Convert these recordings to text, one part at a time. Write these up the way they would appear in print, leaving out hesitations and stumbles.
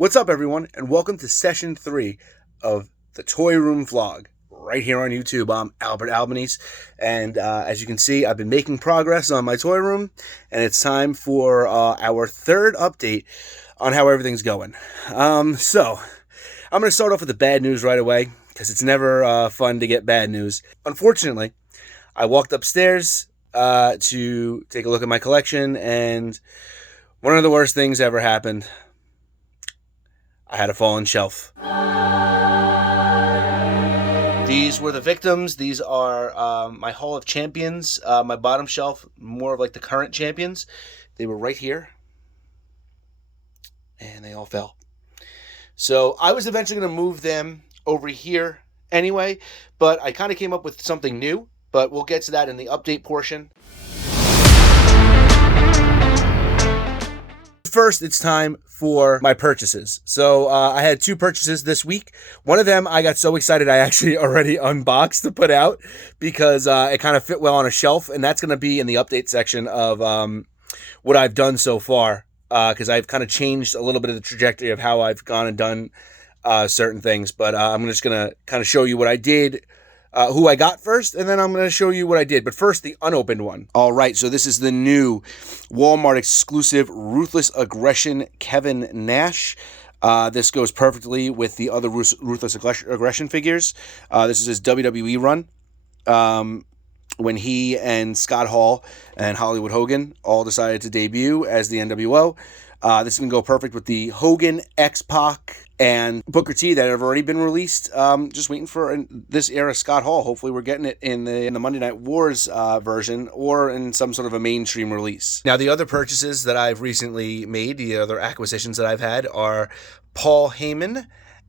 What's up, everyone, and welcome to session 3 of the Toy Room Vlog right here on YouTube. I'm Albert Albanese, and as you can see, I've been making progress on my toy room, and it's time for our third update on how everything's going. So, I'm going to start off with the bad news right away, because it's never fun to get bad news. Unfortunately, I walked upstairs to take a look at my collection, and one of the worst things ever happened. I had a fallen shelf. These were the victims. These are my Hall of Champions. My bottom shelf, more of like the current champions. They were right here. And they all fell. So I was eventually going to move them over here anyway. But I kind of came up with something new. But we'll get to that in the update portion. First, it's time for my purchases. So I had 2 purchases this week. One of them I got so excited I actually already unboxed to put out because it kind of fit well on a shelf, and that's going to be in the update section of what I've done so far, because I've kind of changed a little bit of the trajectory of how I've gone and done certain things. But I'm just going to kind of show you what I did, who I got first, and then I'm going to show you what I did. But first, the unopened one. All right, so this is the new Walmart exclusive Ruthless Aggression Kevin Nash. This goes perfectly with the other Ruthless Aggression figures. This is his WWE run. When he and Scott Hall and Hollywood Hogan all decided to debut as the NWO. This is going to go perfect with the Hogan, X-Pac, and Booker T that have already been released. Just waiting for this era Scott Hall. Hopefully we're getting it in the Monday Night Wars version or in some sort of a mainstream release. Now, the other purchases that I've recently made, the other acquisitions that I've had are Paul Heyman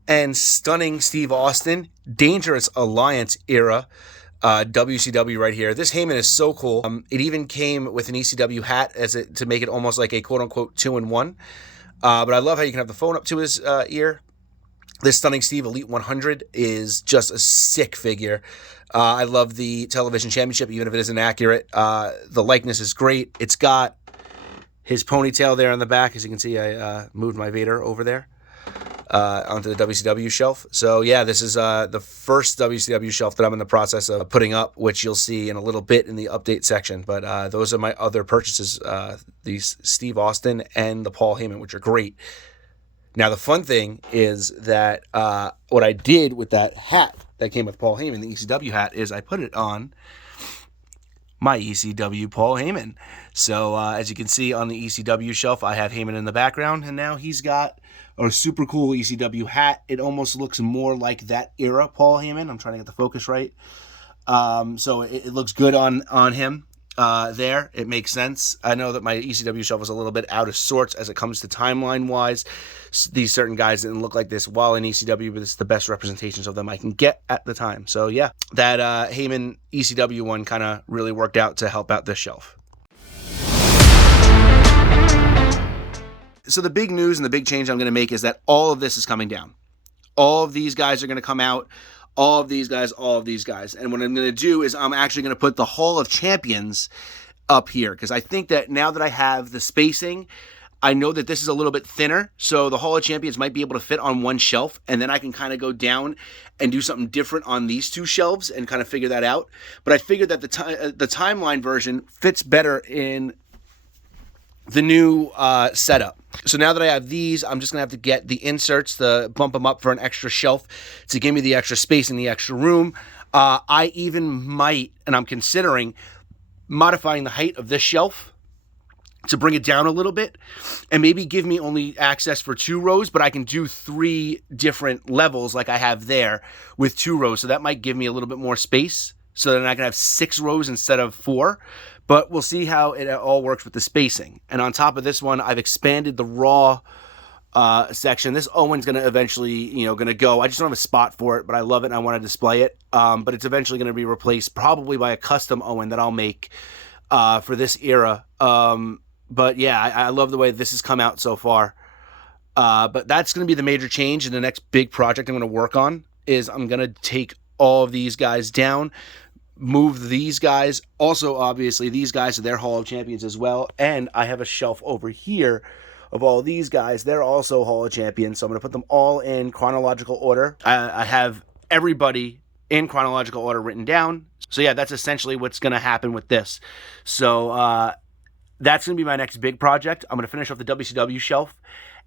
and Stunning Steve Austin, Dangerous Alliance era WCW right here. This Heyman is so cool. It even came with an ECW hat to make it almost like a quote-unquote 2-in-1. But I love how you can have the phone up to his ear. This Stunning Steve Elite 100 is just a sick figure. I love the television championship, even if it isn't accurate. The likeness is great. It's got his ponytail there on the back. As you can see, I moved my Vader over there onto the WCW shelf. So yeah, this is the first WCW shelf that I'm in the process of putting up, which you'll see in a little bit in the update section. But those are my other purchases, these Steve Austin and the Paul Heyman, which are great. Now, the fun thing is that what I did with that hat that came with Paul Heyman, the ECW hat, is I put it on my ECW Paul Heyman. So as you can see on the ECW shelf, I have Heyman in the background, and now he's got a super cool ECW hat. It almost looks more like that era Paul Heyman. I'm trying to get the focus right. So it looks good on him there. It makes sense. I know that my ECW shelf is a little bit out of sorts as it comes to timeline-wise. These certain guys didn't look like this while in ECW, but it's the best representations of them I can get at the time. So yeah, that Heyman ECW one kind of really worked out to help out this shelf. So the big news and the big change I'm going to make is that all of this is coming down. All of these guys are going to come out. All of these guys, all of these guys. And what I'm going to do is I'm actually going to put the Hall of Champions up here, because I think that now that I have the spacing, I know that this is a little bit thinner, so the Hall of Champions might be able to fit on one shelf, and then I can kind of go down and do something different on these 2 shelves and kind of figure that out. But I figured that the timeline version fits better in the new setup. So now that I have these, I'm just going to have to get the inserts to bump them up for an extra shelf to give me the extra space in the extra room. I even might, and I'm considering, modifying the height of this shelf to bring it down a little bit and maybe give me only access for 2 rows, but I can do 3 different levels like I have there with 2 rows. So that might give me a little bit more space, so then I can have 6 rows instead of 4. But we'll see how it all works with the spacing. And on top of this one, I've expanded the Raw section. This Owen's going to eventually, going to go. I just don't have a spot for it, but I love it and I want to display it. But it's eventually going to be replaced probably by a custom Owen that I'll make for this era. But yeah, I love the way this has come out so far. But that's going to be the major change, and the next big project I'm going to work on is I'm going to take all of these guys down, move these guys. Also, obviously, these guys are their Hall of Champions as well. And I have a shelf over here of all these guys. They're also Hall of Champions, so I'm going to put them all in chronological order. I have everybody in chronological order written down. So yeah, that's essentially what's going to happen with this. So that's going to be my next big project. I'm going to finish off the WCW shelf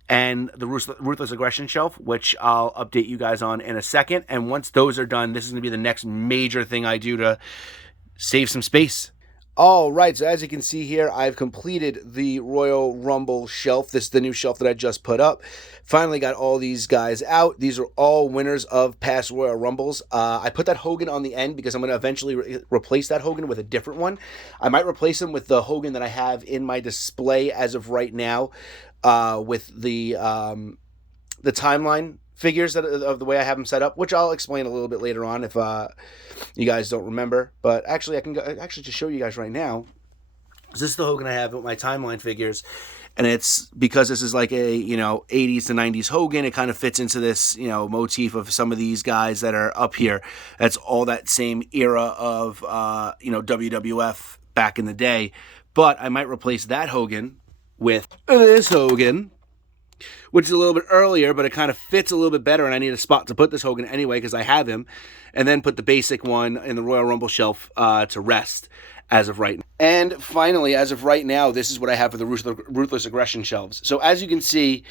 and the Ruthless Aggression shelf, which I'll update you guys on in a second. And once those are done, this is going to be the next major thing I do to save some space. All right, so as you can see here, I've completed the Royal Rumble shelf. This is the new shelf that I just put up. Finally got all these guys out. These are all winners of past Royal Rumbles. I put that Hogan on the end because I'm going to eventually replace that Hogan with a different one. I might replace him with the Hogan that I have in my display as of right now, with the timeline figures of the way I have them set up, which I'll explain a little bit later on if you guys don't remember. But actually, I can actually just show you guys right now. This is the Hogan I have with my timeline figures, and it's because this is like a 80s to 90s Hogan. It kind of fits into this motif of some of these guys that are up here. That's all that same era of WWF back in the day. But I might replace that Hogan with this Hogan, which is a little bit earlier, but it kind of fits a little bit better, and I need a spot to put this Hogan anyway because I have him, and then put the basic one in the Royal Rumble shelf to rest as of right now. And finally, as of right now, this is what I have for the Ruthless Aggression shelves. So as you can see,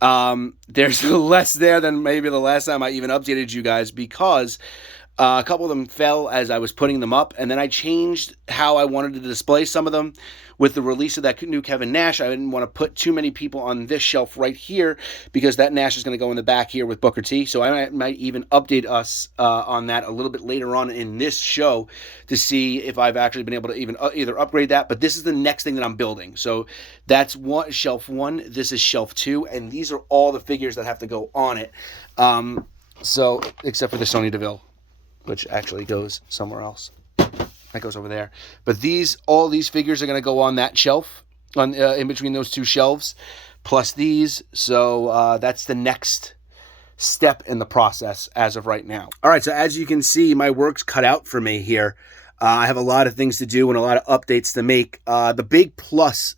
there's less there than maybe the last time I even updated you guys because a couple of them fell as I was putting them up, and then I changed how I wanted to display some of them. With the release of that new Kevin Nash, I didn't want to put too many people on this shelf right here because that Nash is going to go in the back here with Booker T. So I might even update us on that a little bit later on in this show to see if I've actually been able to even either upgrade that. But this is the next thing that I'm building. So that's shelf 1. This is shelf 2. And these are all the figures that have to go on it. So except for the Sonya Deville, which actually goes somewhere else. That goes over there. But all these figures are going to go on that shelf, in between those two shelves, plus these. So that's the next step in the process as of right now. All right, so as you can see, my work's cut out for me here. I have a lot of things to do and a lot of updates to make. The big plus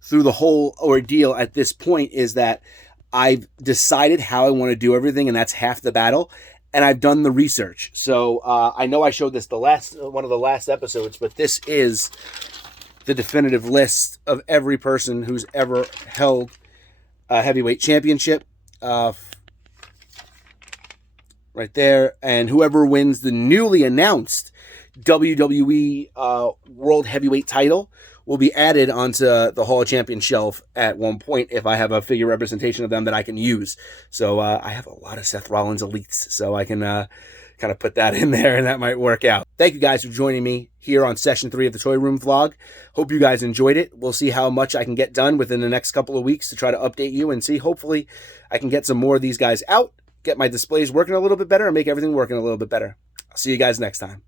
through the whole ordeal at this point is that I've decided how I want to do everything, and that's half the battle. And I've done the research. So I know I showed this one of the last episodes, but this is the definitive list of every person who's ever held a heavyweight championship. Right there. And whoever wins the newly announced WWE World Heavyweight title will be added onto the Hall of Champions shelf at one point if I have a figure representation of them that I can use. So I have a lot of Seth Rollins elites, so I can kind of put that in there, and that might work out. Thank you guys for joining me here on Session 3 of the Toy Room Vlog. Hope you guys enjoyed it. We'll see how much I can get done within the next couple of weeks to try to update you and see. Hopefully, I can get some more of these guys out, get my displays working a little bit better, and make everything working a little bit better. I'll see you guys next time.